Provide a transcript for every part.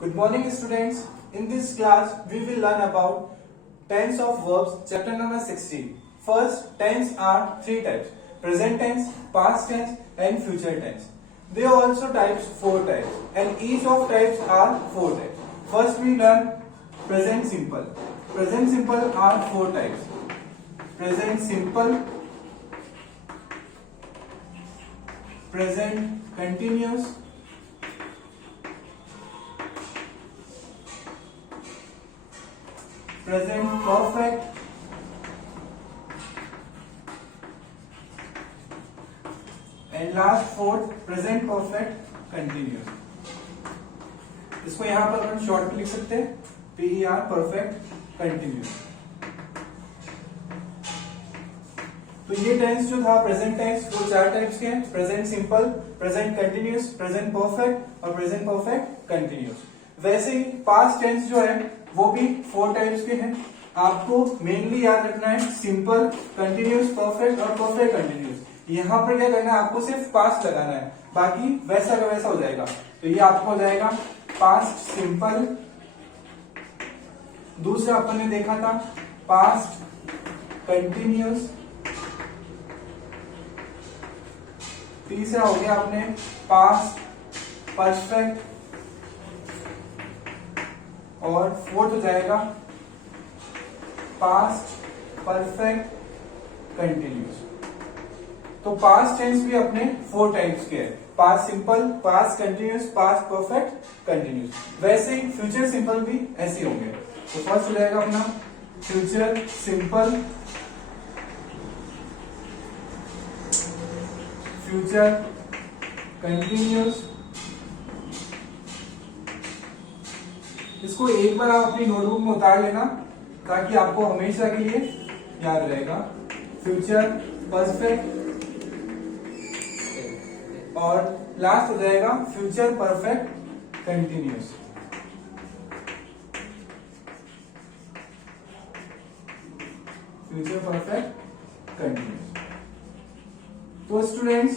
Good morning, students. In this class, we will learn about tense of verbs, chapter number 16. First, tense are three types: present tense, past tense, and future tense. They are also four types, and each of types are four types. First, we learn present simple. Present simple are four types: present simple, present continuous, present perfect, and last fourth present perfect continuous. इसको यहां पर अपन short में लिख सकते हैं PER perfect continuous. तो ये tense जो था प्रेजेंट टेंस वो चार टाइप्स के हैं: present simple, present continuous, present perfect और प्रेजेंट परफेक्ट कंटिन्यूस। वैसे ही पास्ट टेंस जो है वो भी फोर टाइप्स के हैं। आपको मेनली याद रखना है सिंपल, कंटिन्यूस, परफेक्ट और परफेक्ट कंटिन्यूस। यहाँ पर क्या करना है, आपको सिर्फ पास्ट लगाना है, बाकी वैसा का वैसा हो जाएगा। तो ये आपको हो जाएगा पास्ट सिंपल। दूसरा अपन ने देखा था पास्ट कंटिन्यूस। तीसरा हो गया आपने पास्ट परफेक्ट, और फोर्थ हो जाएगा पास्ट परफेक्ट कंटिन्यूस। तो पास्ट टेंस भी अपने फोर टाइप्स के हैं: past simple, past continuous, past perfect continuous. वैसे ही फ्यूचर सिंपल भी ऐसे होंगे। तो फर्स्ट हो जाएगा अपना फ्यूचर सिंपल, फ्यूचर कंटिन्यूस। इसको एक बार आप अपनी नोटबुक में उतार लेना ताकि आपको हमेशा के लिए याद रहेगा। फ्यूचर परफेक्ट, और लास्ट हो जाएगा future perfect continuous. Future perfect continuous. तो स्टूडेंट्स,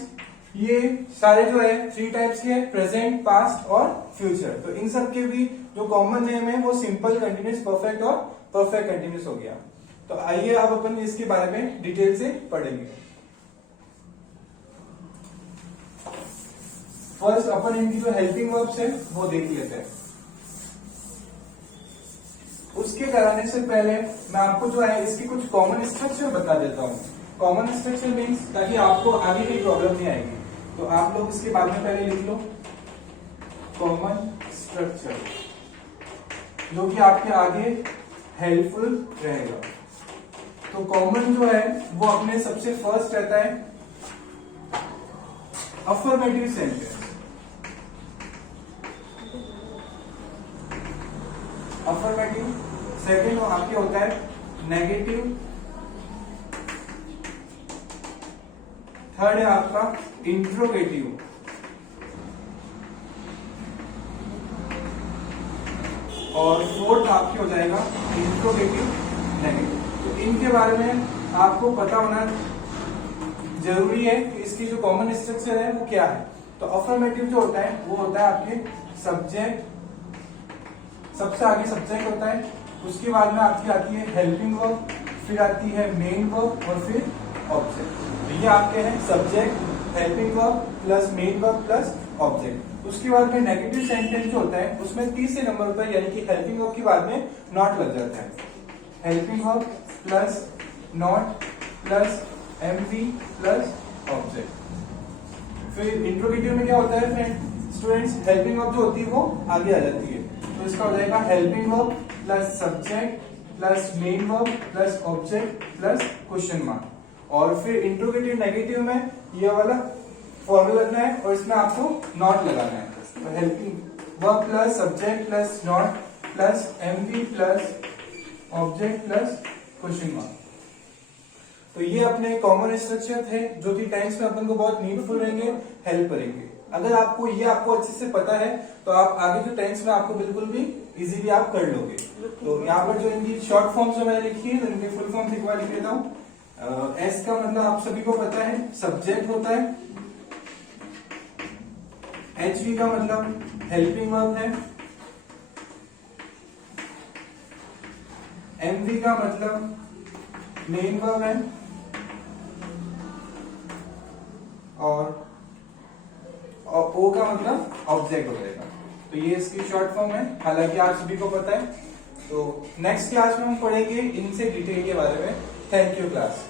ये सारे जो है थ्री टाइप्स के: प्रेजेंट, पास्ट और फ्यूचर। तो इन सब के भी जो कॉमन नेम है वो सिंपल, कंटिन्यूस, परफेक्ट और परफेक्ट कंटिन्यूस हो गया। तो आइए अब अपन इसके बारे में डिटेल से पढ़ेंगे। फर्स्ट अपन इनकी जो हेल्पिंग वर्ब्स है वो देख लेते हैं। उसके कराने से पहले मैं आपको जो है इसकी कुछ कॉमन स्ट्रक्चर बता देता हूँ। कॉमन स्ट्रक्चर मीन्स ताकि आपको आगे कोई प्रॉब्लम नहीं आएगी। तो आप लोग इसके बाद में पहले लिख लो कॉमन स्ट्रक्चर, जो कि आपके आगे हेल्पफुल रहेगा। तो कॉमन जो है वो अपने सबसे फर्स्ट रहता है अफर्मेटिव सेंटेंस। अफर्मेटिव। सेकेंड आपके होता है नेगेटिव। थर्ड है आपका इंट्रोगेटिव। और फोर्थ आपके हो जाएगा इंट्रोगेटिव नेगेटिव। तो इनके बारे में आपको पता होना जरूरी है कि इसकी जो कॉमन स्ट्रक्चर है वो क्या है। तो अफर्मेटिव जो होता है वो होता है आपके सब्जेक्ट, सबसे आगे सब्जेक्ट होता है। उसके बाद में आपकी आती है हेल्पिंग वर्ब, फिर आती है मेन वर्ब और फिर ऑब्जेक्ट। तो ये आपके हैं subject, helping verb plus main verb plus object. उसके बाद में नेगेटिव सेंटेंस जो होता है उसमें तीसरे नंबर पर यानी कि हेल्पिंग वर्ब के बाद में नॉट लग जाता है। Helping verb plus not plus MV plus object. फिर इंट्रोगेटिव में क्या होता है फ्रेंड स्टूडेंट्स, हेल्पिंग वर्ब जो होती है वो आगे आ जाती है। तो इसका हो जाएगा helping verb plus subject plus main verb plus object plus question mark. और फिर इंट्रोगेटिव नेगेटिव में ये वाला फॉर्मूला लगना है और इसमें आपको नॉट लगाना है। तो helping verb plus subject plus not plus MV plus object plus question mark. तो ये अपने कॉमन स्ट्रक्चर थे जो कि टेंस में अपन को बहुत नीडफुल रहेंगे, हेल्प करेंगे। अगर आपको अच्छे से पता है तो आप आगे जो टेंस में आपको बिल्कुल भी इजीली आप कर लोगे। तो यहाँ पर जो इनकी शॉर्ट फॉर्म जो मैंने लिखी है तो इनके फुल फॉर्म एक बार लिख देता हूँ। एस का मतलब आप सभी को पता है सब्जेक्ट होता है, एच वी का मतलब हेल्पिंग वर्ब है, एमवी का मतलब मेन वर्ब है और ओ का मतलब ऑब्जेक्ट हो जाएगा। तो ये इसकी शॉर्ट फॉर्म है, हालांकि आप सभी को पता है। तो नेक्स्ट क्लास में हम पढ़ेंगे इनसे डिटेल के बारे में। Thank you class.